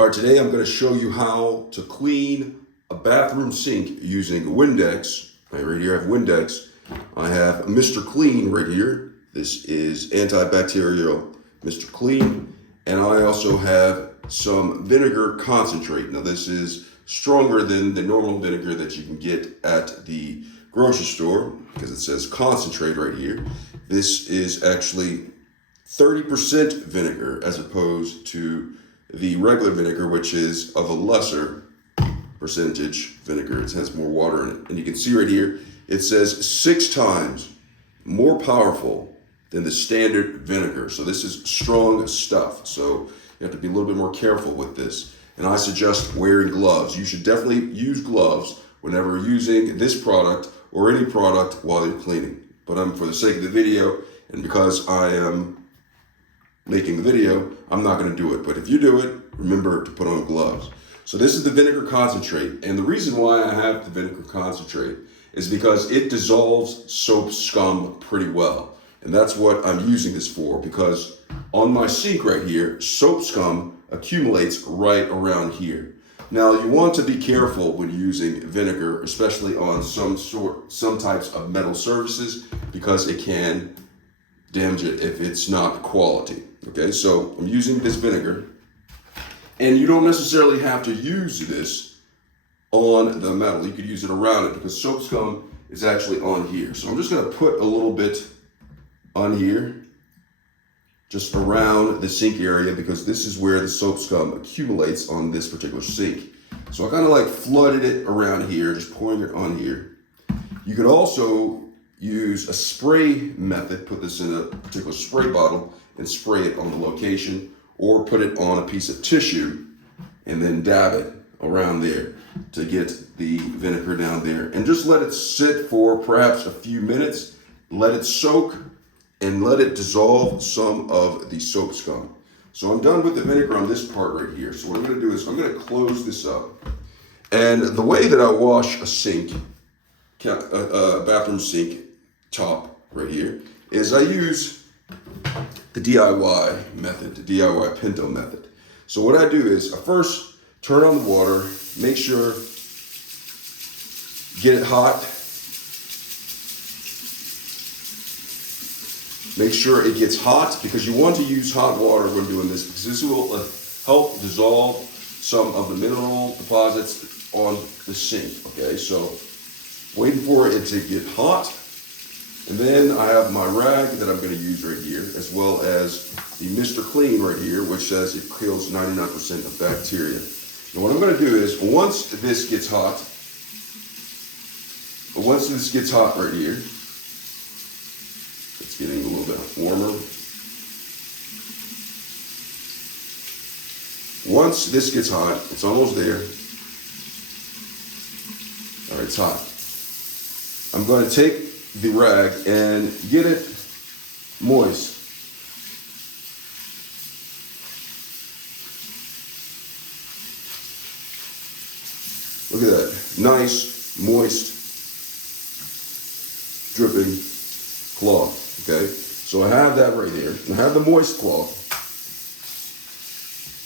All right, today I'm going to show you how to clean a bathroom sink using Windex. Right here I have Windex. I have Mr. Clean right here. This is Antibacterial Mr. Clean. And I also have some vinegar concentrate. Now this is stronger than the normal vinegar that you can get at the grocery store because it says concentrate right here. This is actually 30% vinegar as opposed to the regular vinegar, which is of a lesser percentage vinegar. It has more water in it. And you can see right here, it says 6 times more powerful than the standard vinegar. So this is strong stuff. So you have to be a little bit more careful with this. And I suggest wearing gloves. You should definitely use gloves whenever using this product or any product while you're cleaning. But for the sake of the video, and because I am making the video, I'm not going to do it. But if you do it, remember to put on gloves. So this is the vinegar concentrate. And the reason why I have the vinegar concentrate is because it dissolves soap scum pretty well. And that's what I'm using this for, because on my sink right here, soap scum accumulates right around here. Now you want to be careful when using vinegar, especially on some types of metal surfaces, because it can damage it if it's not quality. Okay, so I'm using this vinegar, and you don't necessarily have to use this on the metal. You could use it around it because soap scum is actually on here. So I'm just going to put a little bit on here, just around the sink area, because this is where the soap scum accumulates on this particular sink. So I kind of like flooded it around here, just pouring it on here. You could also use a spray method, put this in a particular spray bottle and spray it on the location, or put it on a piece of tissue and then dab it around there to get the vinegar down there. And just let it sit for perhaps a few minutes, let it soak, and let it dissolve some of the soap scum. So I'm done with the vinegar on this part right here. So what I'm gonna do is I'm gonna close this up. And the way that I wash a sink, a bathroom sink top right here, is I use the DIY method, the DIY Pinto method. So what I do is I first turn on the water, make sure, get it hot. Make sure it gets hot, because you want to use hot water when doing this, because this will help dissolve some of the mineral deposits on the sink. Okay, so waiting for it to get hot. And then I have my rag that I'm going to use right here, as well as the Mr. Clean right here, which says it kills 99% of bacteria. And what I'm going to do is, once this gets hot right here, it's getting a little bit warmer. Once this gets hot, it's almost there. All right, it's hot. I'm going to take the rag and get it moist. Look at that, nice, moist, dripping cloth, okay? So I have that right there. I have the moist cloth,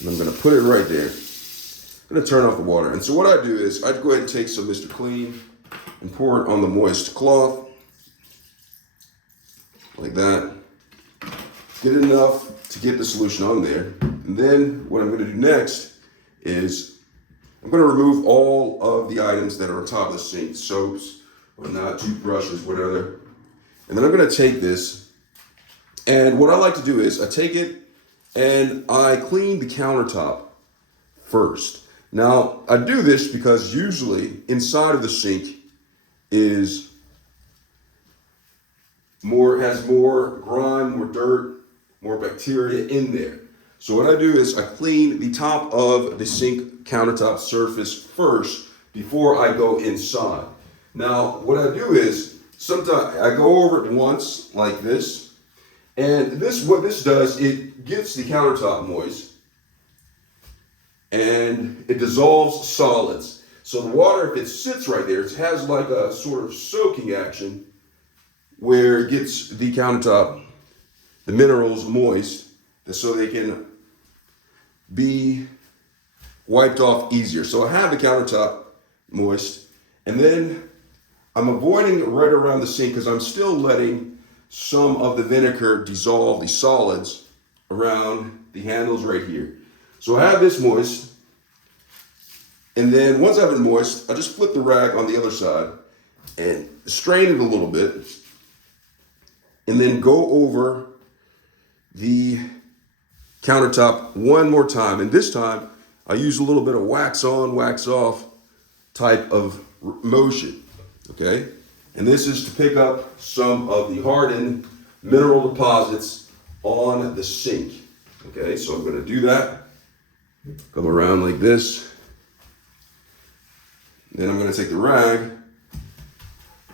and I'm gonna put it right there. I'm gonna turn off the water. And so what I do is I'd go ahead and take some Mr. Clean and pour it on the moist cloth, like that. Get enough to get the solution on there. And then what I'm gonna do next is I'm gonna remove all of the items that are on top of the sink, soaps, or not, toothbrushes, whatever. And then I'm gonna take this, and what I like to do is I take it and I clean the countertop first. Now, I do this because usually inside of the sink has more grime, more dirt, more bacteria in there. So what I do is I clean the top of the sink countertop surface first before I go inside. Now, what I do is sometimes I go over it once like this, and what this does, it gets the countertop moist and it dissolves solids. So the water, if it sits right there, it has like a sort of soaking action where it gets the countertop, the minerals moist, so they can be wiped off easier. So I have the countertop moist, and then I'm avoiding right around the sink because I'm still letting some of the vinegar dissolve, the solids, around the handles right here. So I have this moist, and then once I have it moist, I just flip the rag on the other side and strain it a little bit, and then go over the countertop one more time. And this time, I use a little bit of wax on, wax off type of motion, okay? And this is to pick up some of the hardened mineral deposits on the sink, okay? So I'm gonna do that. Come around like this. Then I'm gonna take the rag,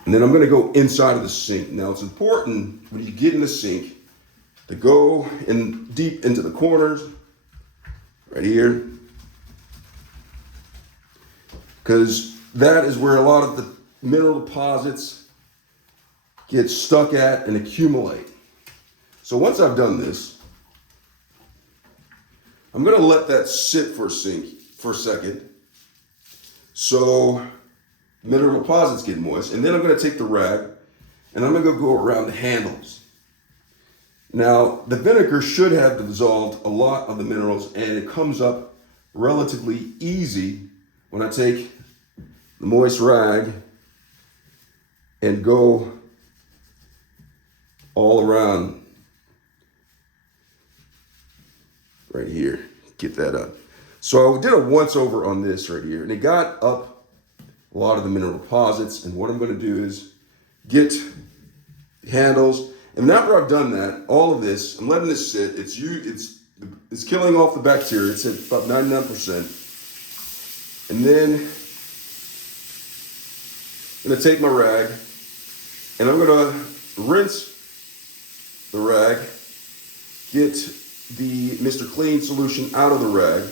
and then I'm gonna go inside of the sink. Now it's important when you get in the sink to go in deep into the corners, right here, because that is where a lot of the mineral deposits get stuck at and accumulate. So once I've done this, I'm gonna let that sit for a second, so mineral deposits get moist, and then I'm gonna take the rag and I'm gonna go around the handles. Now, the vinegar should have dissolved a lot of the minerals, and it comes up relatively easy when I take the moist rag and go all around right here. Get that up. So I did a once over on this right here, and it got up a lot of the mineral deposits. And what I'm going to do is get the handles. And after I've done that, all of this, I'm letting this sit. It's killing off the bacteria. It's at about 99%. And then I'm going to take my rag, and I'm going to rinse the rag, get the Mr. Clean solution out of the rag,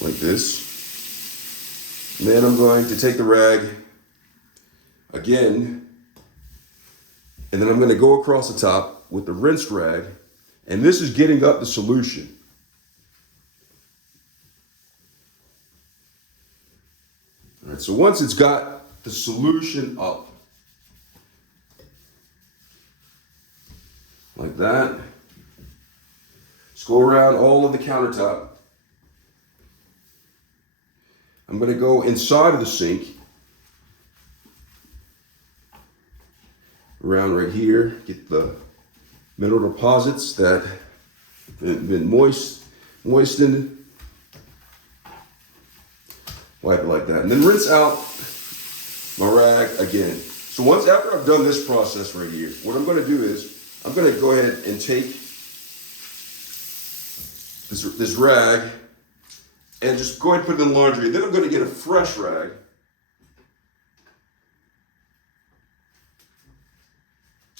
like this. And then I'm going to take the rag again, and then I'm going to go across the top with the rinsed rag, and this is getting up the solution. All right, so once it's got the solution up, like that, just go around all of the countertop. I'm going to go inside of the sink, around right here, get the mineral deposits that have been moistened. Wipe it like that, and then rinse out my rag again. So once after I've done this process right here, what I'm going to do is I'm going to go ahead and take this rag and just go ahead and put it in the laundry. Then I'm going to get a fresh rag.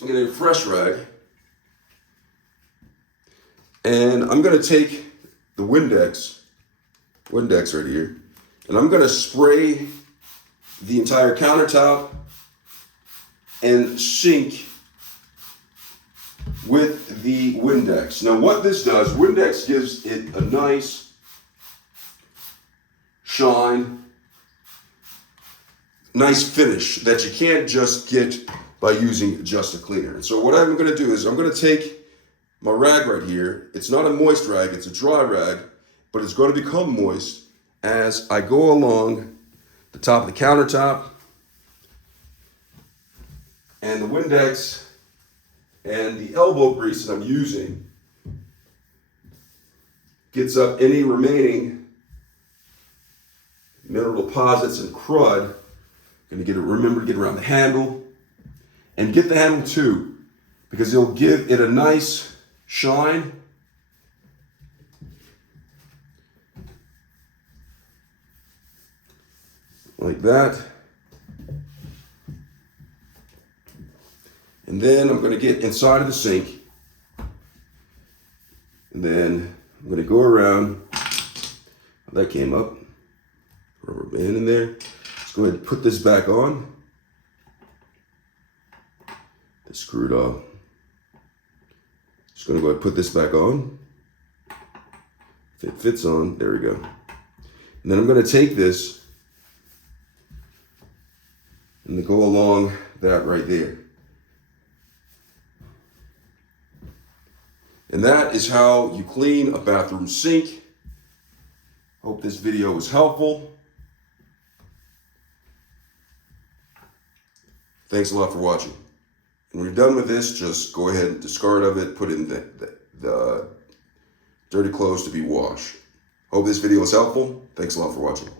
I'm going to get a fresh rag. And I'm going to take the Windex right here, and I'm going to spray the entire countertop and sink with the Windex. Now what this does, Windex gives it a nice shine, nice finish that you can't just get by using just a cleaner. And so what I'm going to do is I'm going to take my rag right here. It's not a moist rag, it's a dry rag, but it's going to become moist as I go along the top of the countertop, and the Windex and the elbow grease that I'm using gets up any remaining mineral deposits and crud. Remember to get around the handle, and get the handle too, because it'll give it a nice shine. Like that. And then I'm going to get inside of the sink, and then I'm going to go around. That came up. Rubber band in there. Let's go ahead and put this back on. It's screwed up. Just gonna go ahead and put this back on. If it fits on, there we go. And then I'm gonna take this and go along that right there. And that is how you clean a bathroom sink. Hope this video was helpful. Thanks a lot for watching. When you're done with this, just go ahead and discard of it, put in the dirty clothes to be washed. Hope this video was helpful. Thanks a lot for watching.